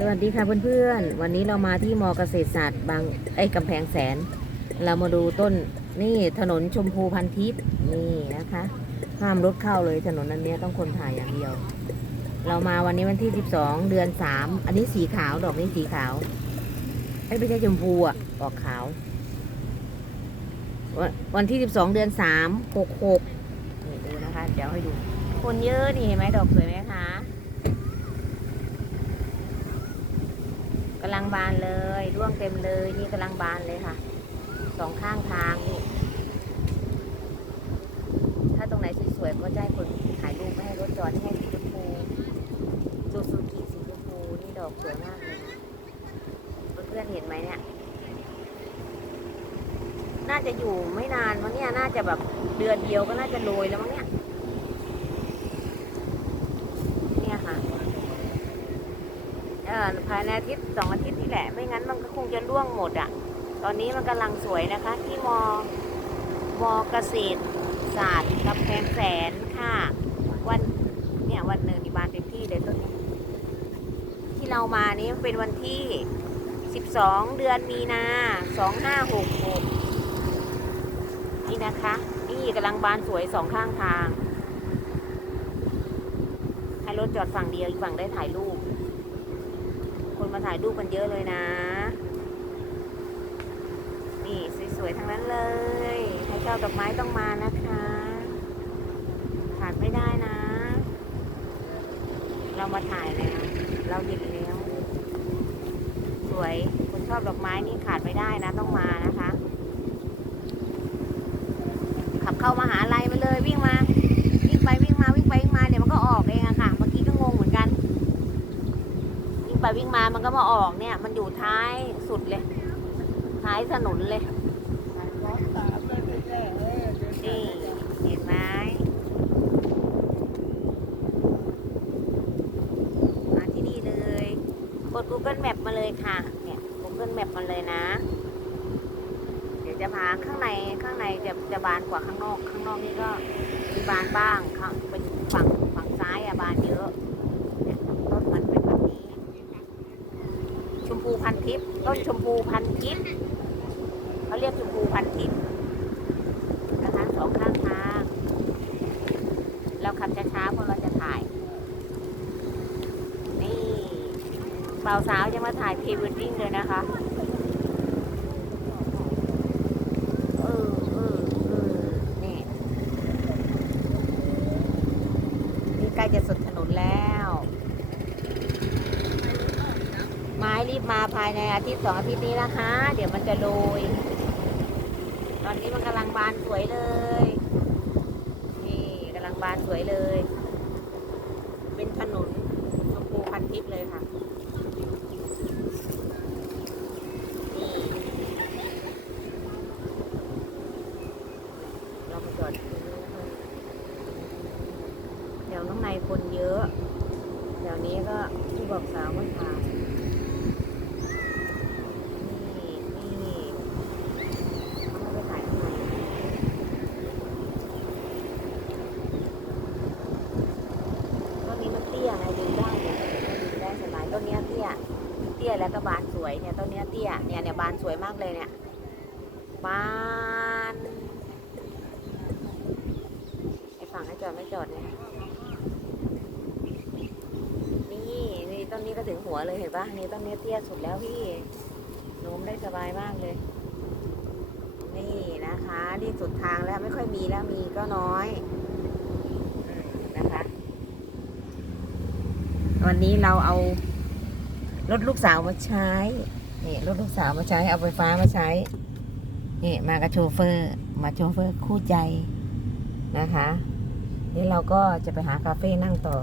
สวัสดีค่ะเพื่อนๆ วันนี้เรามาที่มอเกษตรศาสตร์บางไอ้กำแพงแสน เรามาดูต้นนี่ถนนชมพูพันทิพย์นี่นะคะ ห้ามรถเข้าเลยถนนอันเนี้ยต้องคนถ่ายอย่างเดียว เรามาวันนี้วันที่ 12 เดือน 3 อันนี้สีขาวดอกนี้สีขาวไอ้ไม่ใช่ชมพูอะออกขาววันวันที่ 12 เดือน 3 66นี่ดูนะคะ เดี๋ยวให้ดู คนเยอะนี่เห็นไหมดอกสวยไหมคะกำ ลังบานเลยร่วงเต็มเลย นี่กำลังบานเลยค่ะสองข้างทางนี่ถ้าตรงไหนสวยๆก็จะให้คนถ่ายรูปไม่ให้รถจอดให้สีชมพูซูซูกิสีชมพูนี่ดอกสวยมากเลยนะเพื่อนๆเห็นไหมเนี่ย น่าจะอยู่ไม่นานมั้งเนี่ยน่าจะแบบเดือนเดียวก็น่าจะโรยแล้วมั้งเนี่ยค่ะเออ ภายในอาทิตย์สองอาทิตย์นี่แหละ ไม่งั้นมันก็คงจะร่วงหมดอะ ตอนนี้มันกำลังสวยนะคะ ที่มอมอเกษตรศาสตร์กำแพงแสนค่ะ วันเนี่ยวันหนึ่งนี่บานเต็มที่เลยต้นนี้ที่เรามานี้เป็นวันที่ 12 เดือนมีนา2566นี่นะคะ นี่กำลังบานสวยสองข้างทาง ให้รถจอดฝั่งเดียวอีกฝั่งได้ถ่ายรูป คนมาถ่ายรูปกันเยอะเลยนะ นี่สวยๆทั้งนั้นเลยใครชอบดอกไม้ต้องมานะคะขาดไม่ได้นะ เรามาถ่ายแล้ว เราเห็นแล้ว สวยคนชอบดอกไม้นี่ขาดไม่ได้นะต้องมานะคะ ขับเข้ามาหาลัยมาเลยวิ่งมา วิ่งมามันก็มาออกเนี่ย มันอยู่ท้ายสุดเลย ท้ายถนนเลยนี่เห็นไหมมาที่นี่เลย กด Google Map มาเลยค่ะ เนี่ย Google Map มาเลยนะ เดี๋ยวจะพาข้างในข้างในจะจะบานกว่าข้างนอก ข้างนอกนี่ก็มีบานบ้างค่ะเป็นฝั่งฝั่งซ้ายอะบานเยอะเนี่ยต้นมันเป็นแบบนี้ ชมพูพันทิพย์ ต้นชมพูพันทิพย์เขาเรียกชมพูพันทิพย์นะคะสองข้างทาง เราขับช้าๆเพราะเราจะถ่าย นี่บ่าวสาวจะมาถ่ายพรีเวดดิ้งเลยนะคะเออเออเออนี่ใกล้จะสุดถนนแล้ว ไม้รีบมาภายในอาทิตย์สองอาทิตย์นี้นะคะ เดี๋ยวมันจะโรยตอนนี้มันกำลังบานสวยเลย นี่กำลังบานสวยเลย เป็นถนนชมพูพันทิพย์เลยค่ะนี่เราไปจอดเดี๋ยวน้องในคนเยอะ เดี๋ยวนี้ก็ที่บอกสาวก็ถ่ายนี่นี่เขาให้ไปถ่ายข้างในต้นนี้มันเตี้ยไงดึงได้เนี่ยดึงได้สบายต้นเนี้ยเตี้ย เตี้ย แล้วก็บานสวยเนี่ยต้นเนี้ยเตี้ยเนี่ยเนี่ยบานสวยมากเลยเนี่ยบานไอฝั่งให้จอดไม่จอดเนี่ยนี่นี่ต้นนี้ก็ถึงหัวเลยเห็นปะนี่ต้นนี้เตี้ยสุดแล้วพี่โน้มได้สบายมากเลย นี่นะคะนี่สุดทางแล้วไม่ค่อยมีแล้วมีก็น้อยนะคะ วันนี้เราเอา รถลูกสาวมาใช้ นี่รถลูกสาวมาใช้ เอาไฟฟ้ามาใช้ นี่มากับโชเฟอร์ มาโชเฟอร์คู่ใจนะคะ นี่เราก็จะไปหาคาเฟ่นั่งต่อ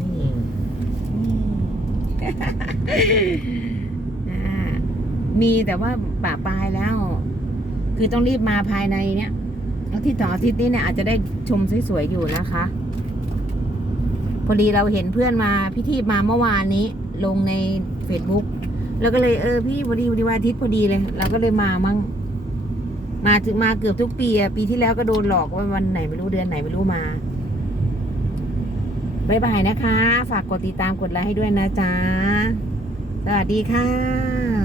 นี่อ่ามีแต่ว่าป่าปลายแล้ว คือต้องรีบมาภายในเนี้ยอาทิตย์ต่ออาทิตย์นี้เนี่ยอาจจะได้ชมสวยๆอยู่นะคะ พอดีเราเห็นเพื่อนมาพิธีมาเมื่อวานนี้ ลงใน Facebook แล้วก็เลยเออพี่พอดีพอดีวันอาทิตย์พอดีเลย เราก็เลยมามั่งมาถึงมาเกือบทุกปีอะปีที่แล้วก็โดนหลอกว่าวันไหนไม่รู้เดือนไหนไม่รู้มาบ๊ายบายนะคะ ฝากกดติดตามกดไลค์ให้ด้วยนะจ๊ะ สวัสดีค่ะ